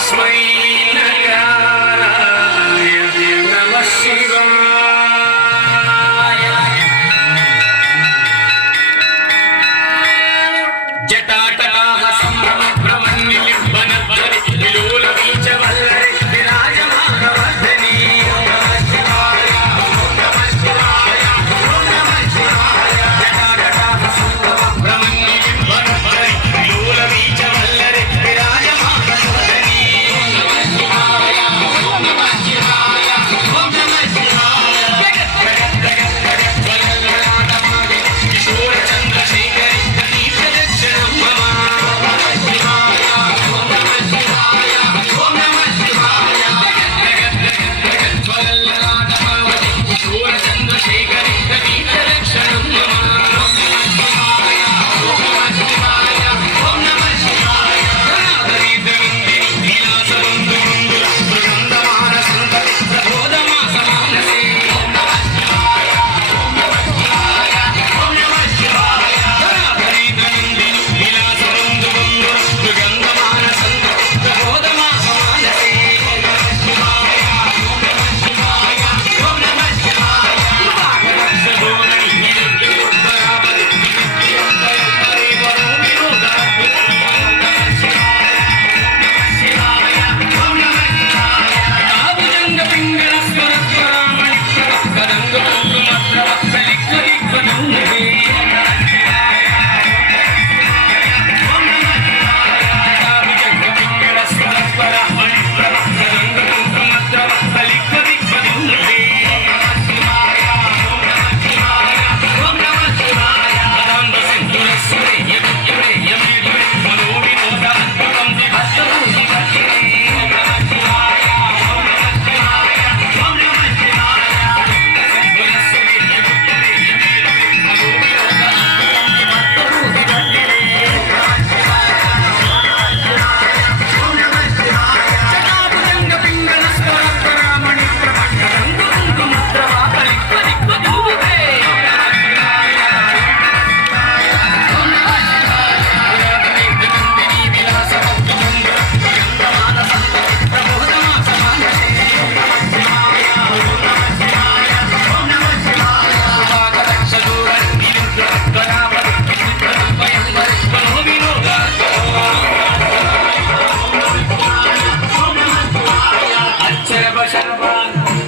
sleep.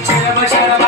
శరభ శరభ